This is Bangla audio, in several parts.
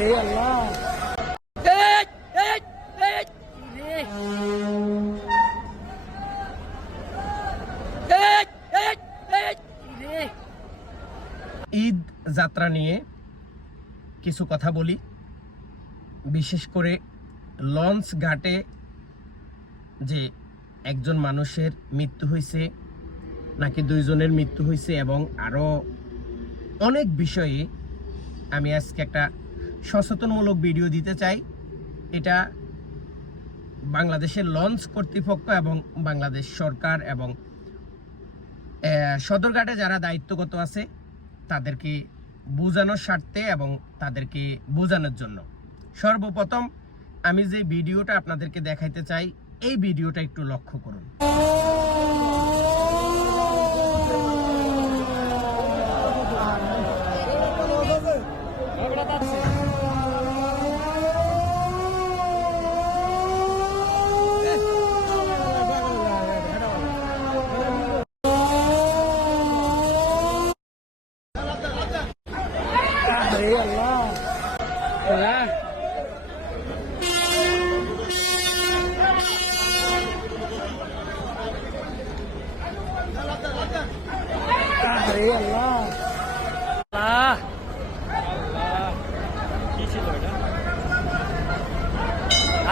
ঈদ যাত্রা নিয়ে কিছু কথা বলি। বিশেষ করে লঞ্চ ঘাটে যে একজন মানুষের মৃত্যু হয়েছে নাকি দুইজনের মৃত্যু হয়েছে এবং আরও অনেক বিষয়ে আমি আজকে একটা সচেতনমূলক ভিডিও দিতে চাই। এটা বাংলাদেশের লঞ্চ কর্তৃপক্ষ এবং বাংলাদেশ সরকার এবং সদরঘাটে যারা দায়িত্বগত আছে তাদেরকে বোঝানোর স্বার্থে এবং তাদেরকে বোঝানোর জন্য সর্বপ্রথম আমি যে ভিডিওটা আপনাদেরকে দেখাইতে চাই, এই ভিডিওটা একটু লক্ষ্য করুন।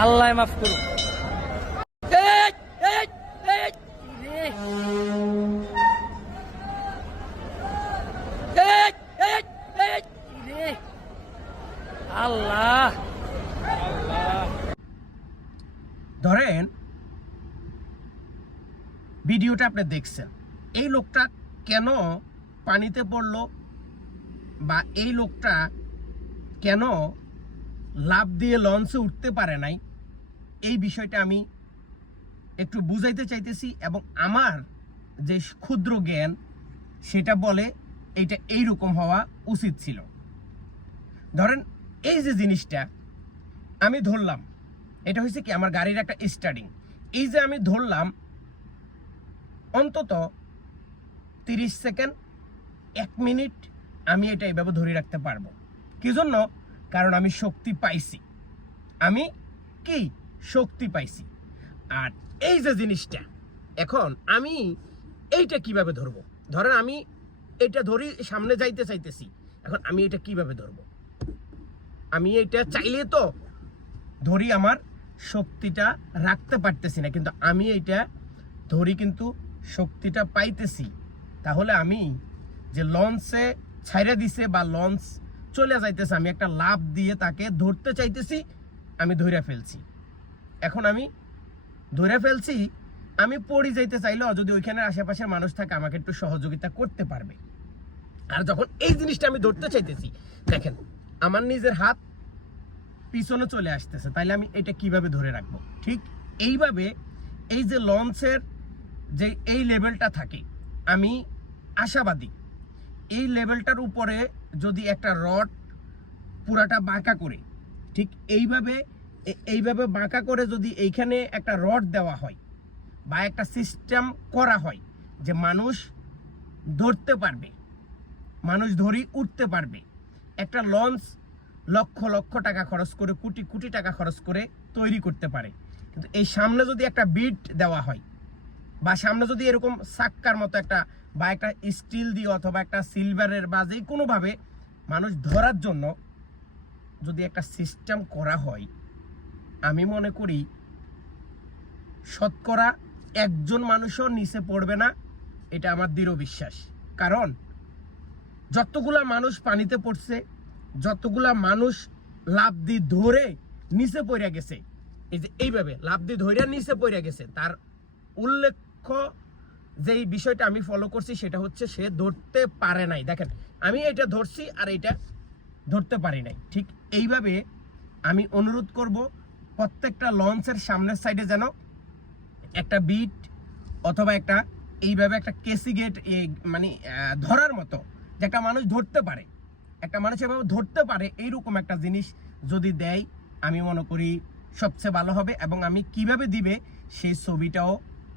আল্লাহ মাফ করুন। আল্লাহ ধরেন ভিডিওটা আপনি দেখছেন, এই লোকটা কেন পানিতে পড়লো বা এই লোকটা কেন লাফ দিয়ে লঞ্চে উঠতে পারে নাই, এই বিষয়টা আমি একটু বুঝাইতে চাইতেছি এবং আমার যে ক্ষুদ্র জ্ঞান সেটা বলে এইটা এইরকম হওয়া উচিত ছিল। ধরেন এই যে জিনিসটা আমি ধরলাম, এটা হয়েছে কি আমার গাড়ির একটা স্টার্টিং, এই যে আমি ধরলাম অন্তত 30 সেকেন্ড 1 মিনিট আমি এটা এইভাবে ধরে রাখতে পারবো। কি জন্য? কারণ আমি শক্তি পাইছি, আমি কি শক্তি পাইছি। আর এই যে জিনিসটা এখন আমি এইটা কিভাবে ধরবো? ধরেন আমি এটা ধরি সামনে যাইতে চাইতেছি, এখন আমি এটা কিভাবে ধরবো? আমি এটা চাইলে তো ধরি আমার শক্তিটা রাখতে পারতেছি না, কিন্তু আমি এইটা ধরি কিন্তু শক্তিটা পাইতেছি। তাহলে আমি যে লঞ্চে ছাইড়া দিছে বা লঞ্চ চলে যাইতেছে, আমি একটা লাফ দিয়ে তাকে ধরতে চাইতেছি, আমি ধরে ফেলছি। এখন আমি ধরে ফেলছি, আমি পড়ে যাইতে চাইলেও যদি ওইখানে আশেপাশের মানুষ থাকে আমাকে একটু সহযোগিতা করতে পারবে। আর যখন এই জিনিসটা আমি ধরতে চাইতেছি, দেখেন আমার নিজের হাত পিছনে চলে আসতেছে, তাইলে আমি এটা কিভাবে ধরে রাখবো? ঠিক এইভাবে এই যে লঞ্চের যে এই লেভেলটা থাকে, আমি আশাবাদী এই লেভেলটার উপরে যদি একটা রড পুরাটা বাঁকা করে, ঠিক এইভাবে বাঁকা করে যদি এইখানে একটা রড দেওয়া হয় বা একটা সিস্টেম করা হয় যে মানুষ ধরতে পারবে, মানুষ ধরি উঠতে পারবে। একটা লঞ্চ লক্ষ লক্ষ টাকা খরচ করে, কোটি কোটি টাকা খরচ করে তৈরি করতে পারে, কিন্তু এই সামনে যদি একটা বিট দেওয়া হয় বা সামনে যদি এরকম সাক্কার মতো একটা বা একটা স্টিল দিয়ে অথবা একটা সিলভারের বা যে কোনোভাবে মানুষ ধরার জন্য যদি একটা সিস্টেম করা হয়, আমি মনে করি শতকরা একজন মানুষও নিচে পড়বে না, এটা আমার দৃঢ় বিশ্বাস। কারণ যতগুলা মানুষ পানিতে পড়ছে, যতগুলা মানুষ লাফ দিয়ে ধরে নিচে পড়ে গেছে, এই যে এইভাবে লাফ দিয়ে ধরে নিচে পড়ে গেছে, তার উল্লেখ্য যেই বিষয়টা আমি ফলো করছি সেটা হচ্ছে সে ধরতে পারে নাই। দেখেন আমি এটা ধরছি আর এটা ধরতে পারি নাই। ঠিক এইভাবে আমি অনুরোধ করব প্রত্যেকটা লঞ্চের সামনের সাইডে যেন একটা বিট অথবা একটা এইভাবে একটা কেসি গেট মানে ধরার মতো, যে একটা মানুষ ধরতে পারে, একটা মানুষ এভাবে ধরতে পারে, এইরকম একটা জিনিস যদি দেয় আমি মনে করি সবচেয়ে ভালো হবে। এবং আমি কিভাবে দিবে সেই ছবিটাও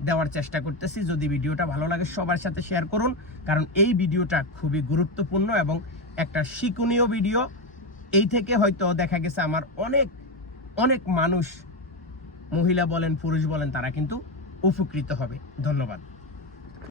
দেওয়ার চেষ্টা করতেছি। যদি ভিডিওটা ভালো লাগে সবার সাথে শেয়ার করুন, কারণ এই ভিডিওটা খুবই গুরুত্বপূর্ণ এবং একটা শিক্ষণীয় ভিডিও এই থেকে হয়তো দেখা গেছে আমার অনেক অনেক মানুষ, মহিলা বলেন পুরুষ বলেন, তারা কিন্তু উপকৃত হবে। ধন্যবাদ।